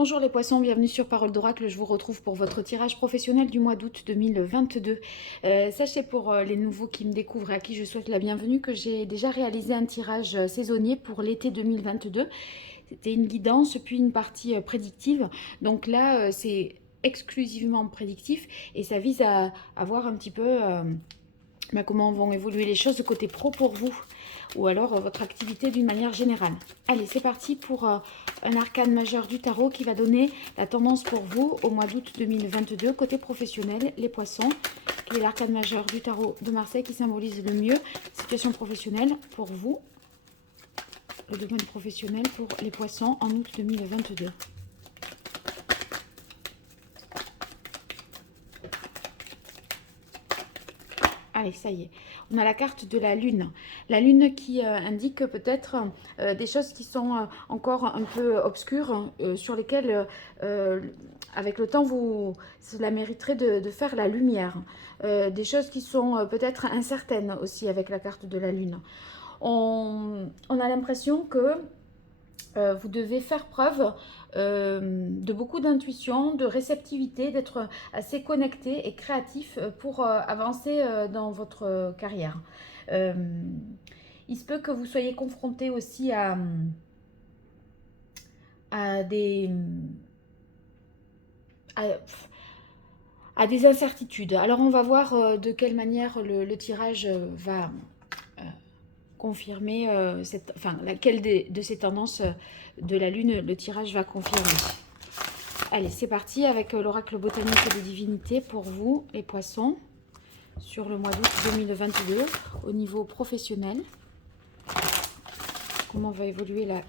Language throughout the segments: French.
Bonjour les poissons, bienvenue sur Parole d'Oracle. Je vous retrouve pour votre tirage professionnel du mois d'août 2022. Sachez pour les nouveaux qui me découvrent et à qui je souhaite la bienvenue que j'ai déjà réalisé un tirage saisonnier pour l'été 2022. C'était une guidance puis une partie prédictive. Donc là, c'est exclusivement prédictif et ça vise à voir un petit peu comment vont évoluer les choses de côté pro pour vous ou alors votre activité d'une manière générale. Allez, c'est parti pour un arcane majeur du tarot qui va donner la tendance pour vous au mois d'août 2022, côté professionnel, les poissons, qui est l'arcane majeur du tarot de Marseille qui symbolise le mieux situation professionnelle pour vous, le domaine professionnel pour les poissons en août 2022. Allez, ça y est. On a la carte de la Lune. La Lune qui indique peut-être des choses qui sont encore un peu obscures, sur lesquelles, avec le temps, cela mériterait de faire la lumière. Des choses qui sont peut-être incertaines aussi avec la carte de la Lune. On a l'impression que vous devez faire preuve de beaucoup d'intuition, de réceptivité, d'être assez connecté et créatif pour avancer dans votre carrière. Il se peut que vous soyez confronté aussi à des... à, à des incertitudes. Alors on va voir de quelle manière le tirage va confirmer, laquelle de ces tendances de la Lune le tirage va confirmer. Allez, c'est parti avec l'oracle botanique des divinités pour vous, les poissons, sur le mois d'août 2022, au niveau professionnel. Comment va évoluer la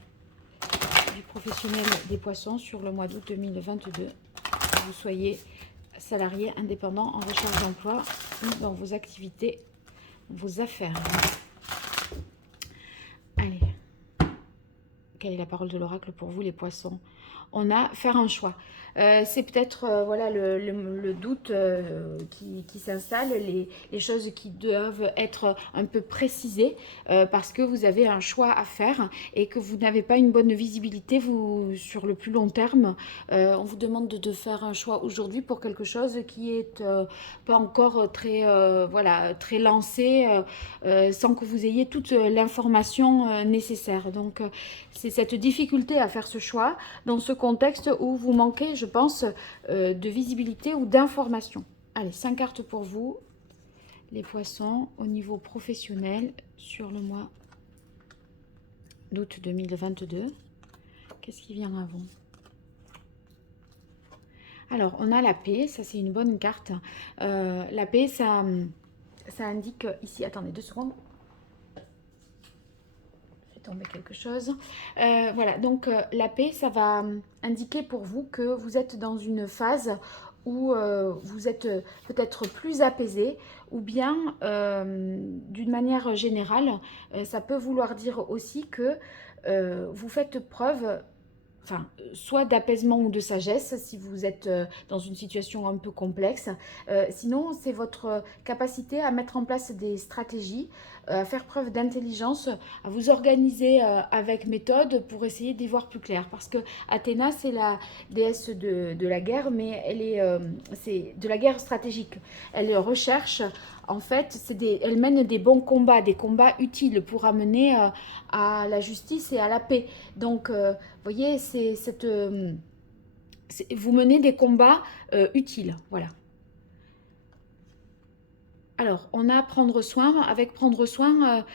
vie professionnelle des poissons sur le mois d'août 2022, que vous soyez salarié, indépendant, en recherche d'emploi ou dans vos activités, vos affaires. Allez, quelle est la parole de l'oracle pour vous, les poissons? On a faire un choix. C'est peut-être voilà le doute qui s'installe, les choses qui doivent être un peu précisées parce que vous avez un choix à faire et que vous n'avez pas une bonne visibilité vous, sur le plus long terme. On vous demande de faire un choix aujourd'hui pour quelque chose qui est pas encore très, voilà, très lancé sans que vous ayez toute l'information nécessaire. Donc c'est cette difficulté à faire ce choix dans ce contexte où vous manquez, je pense, de visibilité ou d'information. Allez, 5 cartes pour vous, les poissons, au niveau professionnel, sur le mois d'août 2022. Qu'est-ce qui vient avant? Alors, on a la paix, ça c'est une bonne carte. La paix, ça indique ici, attendez 2 secondes. Tomber quelque chose. Voilà, donc la paix, ça va indiquer pour vous que vous êtes dans une phase où vous êtes peut-être plus apaisé ou bien d'une manière générale, ça peut vouloir dire aussi que vous faites preuve soit d'apaisement ou de sagesse si vous êtes dans une situation un peu complexe. Sinon, c'est votre capacité à mettre en place des stratégies, à faire preuve d'intelligence, à vous organiser avec méthode pour essayer d'y voir plus clair. Parce que Athéna, c'est la déesse de la guerre, mais c'est de la guerre stratégique. Elle recherche, en fait, elle mène des bons combats, des combats utiles pour amener à la justice et à la paix. Donc, vous voyez, vous menez des combats utiles, voilà. Alors, on a prendre soin. Avec prendre soin,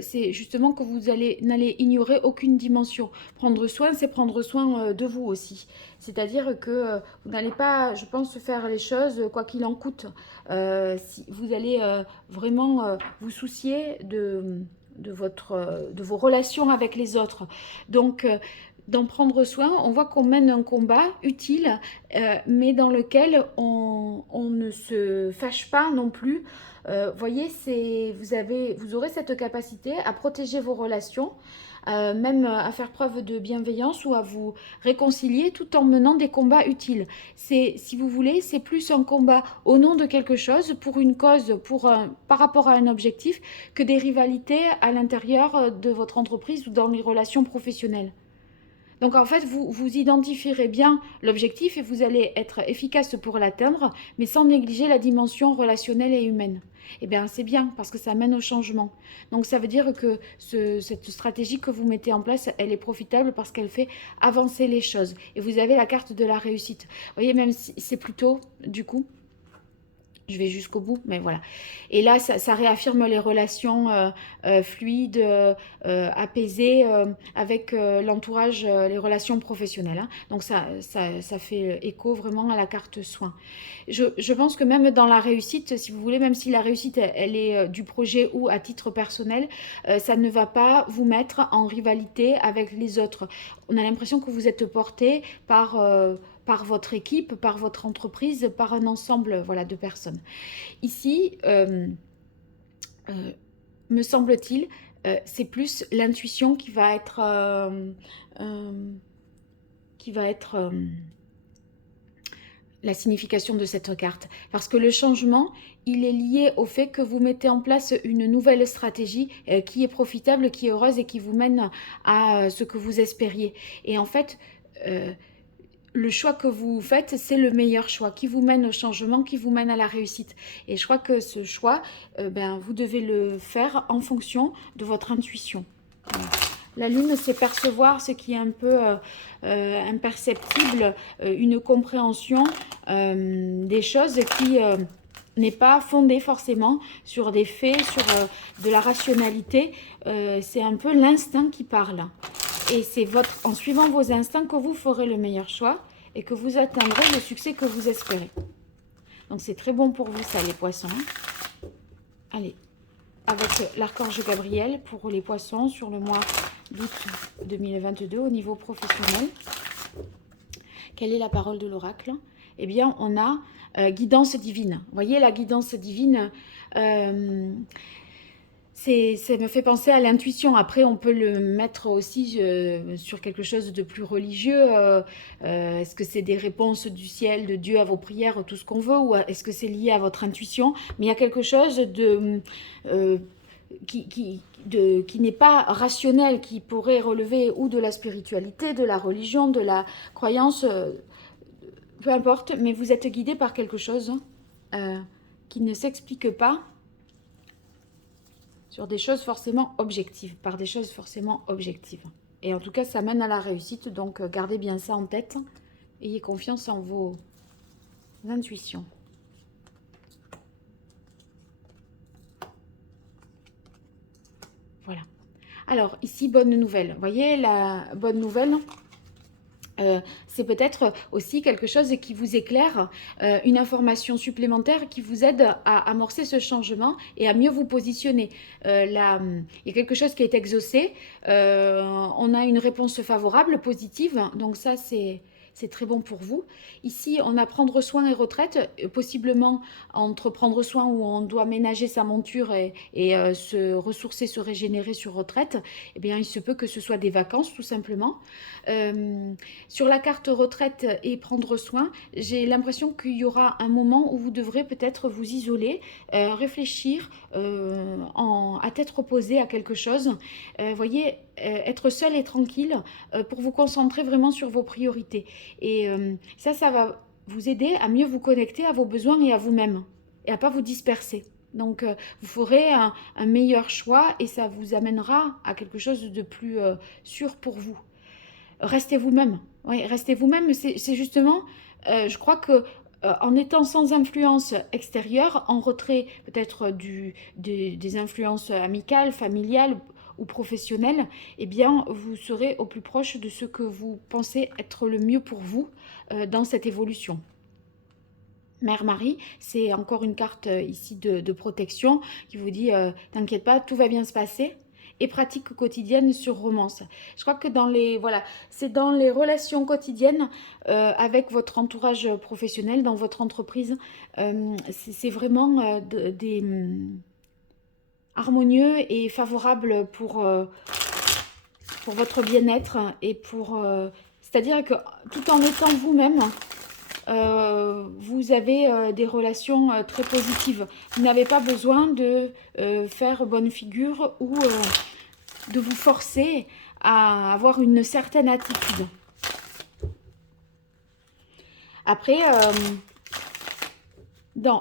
c'est justement que vous n'allez ignorer aucune dimension. Prendre soin, c'est prendre soin de vous aussi. C'est-à-dire que vous n'allez pas, je pense, faire les choses quoi qu'il en coûte. Si vous allez vraiment vous soucier de vos relations avec les autres. Donc, d'en prendre soin, on voit qu'on mène un combat utile, mais dans lequel on ne se fâche pas non plus. Voyez, vous aurez cette capacité à protéger vos relations, même à faire preuve de bienveillance ou à vous réconcilier tout en menant des combats utiles. Si vous voulez, c'est plus un combat au nom de quelque chose, pour une cause, par rapport à un objectif, que des rivalités à l'intérieur de votre entreprise ou dans les relations professionnelles. Donc en fait, vous identifierez bien l'objectif et vous allez être efficace pour l'atteindre, mais sans négliger la dimension relationnelle et humaine. Eh bien, c'est bien parce que ça mène au changement. Donc ça veut dire que cette stratégie que vous mettez en place, elle est profitable parce qu'elle fait avancer les choses. Et vous avez la carte de la réussite. Vous voyez, même si c'est plutôt, du coup, je vais jusqu'au bout, mais voilà. Et là, ça réaffirme les relations fluides, apaisées avec l'entourage, les relations professionnelles, hein. Donc ça fait écho vraiment à la carte soin. Je pense que même dans la réussite, si vous voulez, même si la réussite, elle est du projet ou à titre personnel, ça ne va pas vous mettre en rivalité avec les autres. On a l'impression que vous êtes porté par votre équipe, par votre entreprise, par un ensemble, voilà, de personnes. Ici, me semble-t-il, c'est plus l'intuition qui va être, qui va être la signification de cette carte. Parce que le changement, il est lié au fait que vous mettez en place une nouvelle stratégie qui est profitable, qui est heureuse et qui vous mène à ce que vous espériez. Et en fait, le choix que vous faites, c'est le meilleur choix, qui vous mène au changement, qui vous mène à la réussite. Et je crois que ce choix, vous devez le faire en fonction de votre intuition. Voilà. La lune, c'est percevoir ce qui est un peu imperceptible, une compréhension des choses qui n'est pas fondée forcément sur des faits, sur de la rationalité. C'est un peu l'instinct qui parle. Et c'est en suivant vos instincts que vous ferez le meilleur choix et que vous atteindrez le succès que vous espérez. Donc c'est très bon pour vous ça, les poissons. Allez, avec l'archange Gabriel pour les poissons sur le mois d'août 2022 au niveau professionnel. Quelle est la parole de l'oracle? Eh bien, on a guidance divine. Vous voyez, la guidance divine, ça me fait penser à l'intuition. Après, on peut le mettre aussi sur quelque chose de plus religieux. Est-ce que c'est des réponses du ciel, de Dieu à vos prières, tout ce qu'on veut, ou est-ce que c'est lié à votre intuition? Mais il y a quelque chose qui n'est pas rationnel, qui pourrait relever ou de la spiritualité, de la religion, de la croyance, peu importe, mais vous êtes guidé par quelque chose qui ne s'explique pas sur des choses forcément objectives, par des choses forcément objectives. Et en tout cas, ça mène à la réussite, donc gardez bien ça en tête. Ayez confiance en vos intuitions. Voilà. Alors, ici, bonne nouvelle. Vous voyez, la bonne nouvelle, c'est peut-être aussi quelque chose qui vous éclaire, une information supplémentaire qui vous aide à amorcer ce changement et à mieux vous positionner. Il y a quelque chose qui est exaucé, on a une réponse favorable, positive, donc ça c'est très bon pour vous. Ici, on a prendre soin et retraite, possiblement entre prendre soin où on doit ménager sa monture et se ressourcer, se régénérer sur retraite. Eh bien, il se peut que ce soit des vacances, tout simplement. Sur la carte retraite et prendre soin, j'ai l'impression qu'il y aura un moment où vous devrez peut-être vous isoler, réfléchir à tête reposée à quelque chose. Voyez, être seul et tranquille pour vous concentrer vraiment sur vos priorités. Et ça va vous aider à mieux vous connecter à vos besoins et à vous-même et à pas vous disperser. Donc, vous ferez un meilleur choix et ça vous amènera à quelque chose de plus sûr pour vous. Restez vous-même. Oui, restez vous-même. C'est justement, je crois que en étant sans influence extérieure, en retrait peut-être des influences amicales, familiales ou professionnelles, eh bien, vous serez au plus proche de ce que vous pensez être le mieux pour vous dans cette évolution. Mère Marie, c'est encore une carte ici de protection qui vous dit t'inquiète pas, tout va bien se passer. Et pratique quotidienne sur romance. Je crois que c'est dans les relations quotidiennes avec votre entourage professionnel, dans votre entreprise, c'est vraiment harmonieux et favorable pour votre bien-être et c'est-à-dire que tout en étant vous-même, vous avez des relations très positives. Vous n'avez pas besoin de faire bonne figure ou de vous forcer à avoir une certaine attitude. Après,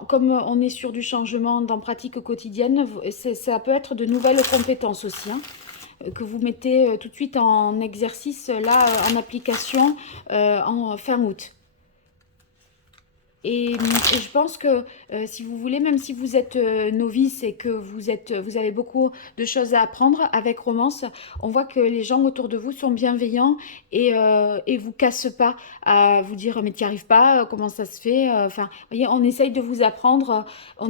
comme on est sur du changement dans pratique quotidienne, ça peut être de nouvelles compétences aussi, hein, que vous mettez tout de suite en exercice, là, en application en fin août. Et je pense que si vous voulez, même si vous êtes novice et que vous avez beaucoup de choses à apprendre avec Romance, on voit que les gens autour de vous sont bienveillants et vous cassent pas à vous dire mais tu n'y arrives pas, comment ça se fait. Enfin, vous voyez, on essaye de vous apprendre, on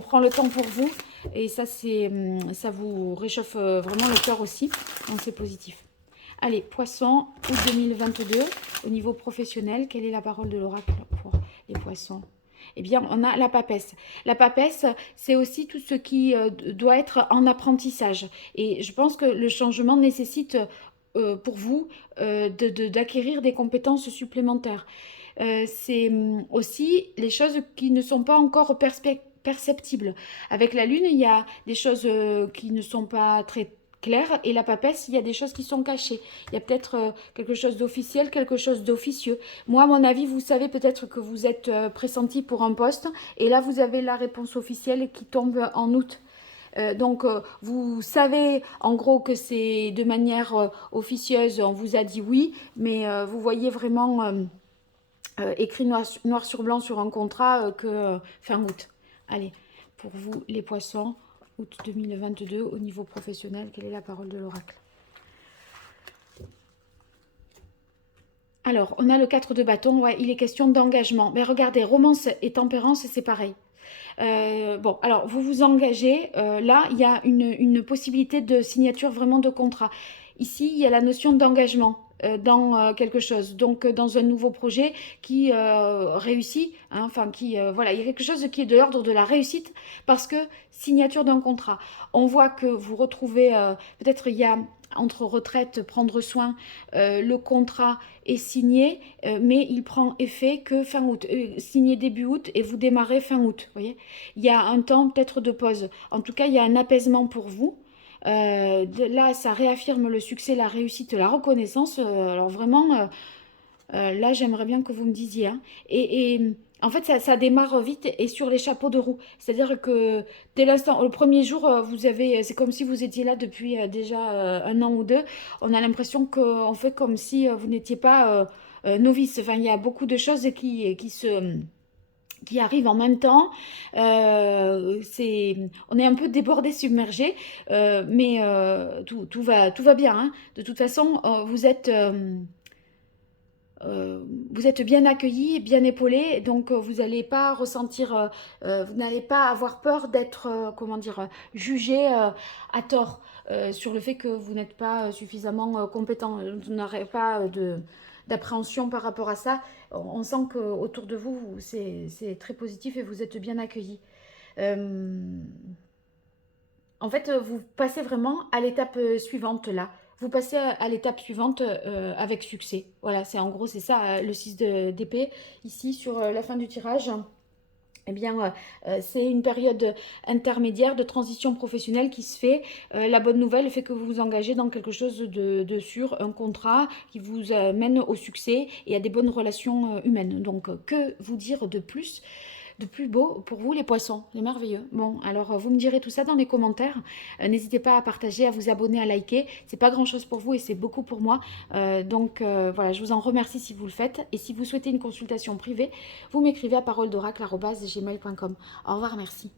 prend le temps pour vous et ça ça vous réchauffe vraiment le cœur aussi, donc c'est positif. Allez, Poisson, août 2022, au niveau professionnel, quelle est la parole de l'oracle pour les poissons? Eh bien, on a la papesse. La papesse, c'est aussi tout ce qui doit être en apprentissage. Et je pense que le changement nécessite pour vous d'acquérir des compétences supplémentaires. C'est aussi les choses qui ne sont pas encore perceptibles. Avec la lune, il y a des choses qui ne sont pas très claires et la papesse, il y a des choses qui sont cachées. Il y a peut-être quelque chose d'officiel, quelque chose d'officieux. Moi, à mon avis, vous savez peut-être que vous êtes pressenti pour un poste et là, vous avez la réponse officielle qui tombe en août. Donc, vous savez en gros que c'est de manière officieuse, on vous a dit oui, mais vous voyez vraiment écrit noir sur blanc sur un contrat que fin août. Allez, pour vous les poissons, août 2022, au niveau professionnel, quelle est la parole de l'oracle? Alors, on a le 4 de bâton, ouais, il est question d'engagement. Mais regardez, romance et tempérance, c'est pareil. Bon, alors vous vous engagez, là il y a une possibilité de signature vraiment de contrat. Ici, il y a la notion d'engagement dans quelque chose, donc dans un nouveau projet qui réussit, hein, enfin qui, voilà, il y a quelque chose qui est de l'ordre de la réussite parce que signature d'un contrat. On voit que vous retrouvez, peut-être il y a entre retraite, prendre soin, le contrat est signé, mais il prend effet que fin août. Signé début août et vous démarrez fin août. Voyez, il y a un temps peut-être de pause. En tout cas, il y a un apaisement pour vous. Là, ça réaffirme le succès, la réussite, la reconnaissance. Alors vraiment, là, j'aimerais bien que vous me disiez, hein. En fait, ça démarre vite et sur les chapeaux de roue. C'est-à-dire que dès l'instant, le premier jour, c'est comme si vous étiez là depuis déjà un an ou deux. On a l'impression qu'on fait comme si vous n'étiez pas novice. Enfin, il y a beaucoup de choses qui arrivent en même temps. On est un peu débordé, submergé, mais tout va bien, hein. De toute façon, vous êtes bien accueilli, bien épaulé, donc vous n'allez pas ressentir, vous n'allez pas avoir peur d'être, comment dire, jugé à tort sur le fait que vous n'êtes pas suffisamment compétent. Vous n'aurez pas d'appréhension par rapport à ça. On sent qu'autour de vous, c'est très positif et vous êtes bien accueilli. Euh, En fait, vous passez vraiment à l'étape suivante là. Vous passez à l'étape suivante avec succès. Voilà, c'est en gros, c'est ça, le 6 d'épée, ici, sur la fin du tirage. Eh bien, c'est une période intermédiaire de transition professionnelle qui se fait. La bonne nouvelle fait que vous vous engagez dans quelque chose de sûr, un contrat qui vous mène au succès et à des bonnes relations humaines. Donc, que vous dire de plus? De plus beau pour vous les poissons, c'est merveilleux. Bon, alors vous me direz tout ça dans les commentaires. N'hésitez pas à partager, à vous abonner, à liker. C'est pas grand chose pour vous et c'est beaucoup pour moi. Donc voilà, je vous en remercie si vous le faites. Et si vous souhaitez une consultation privée, vous m'écrivez à paroledoracle@gmail.com. Au revoir, merci.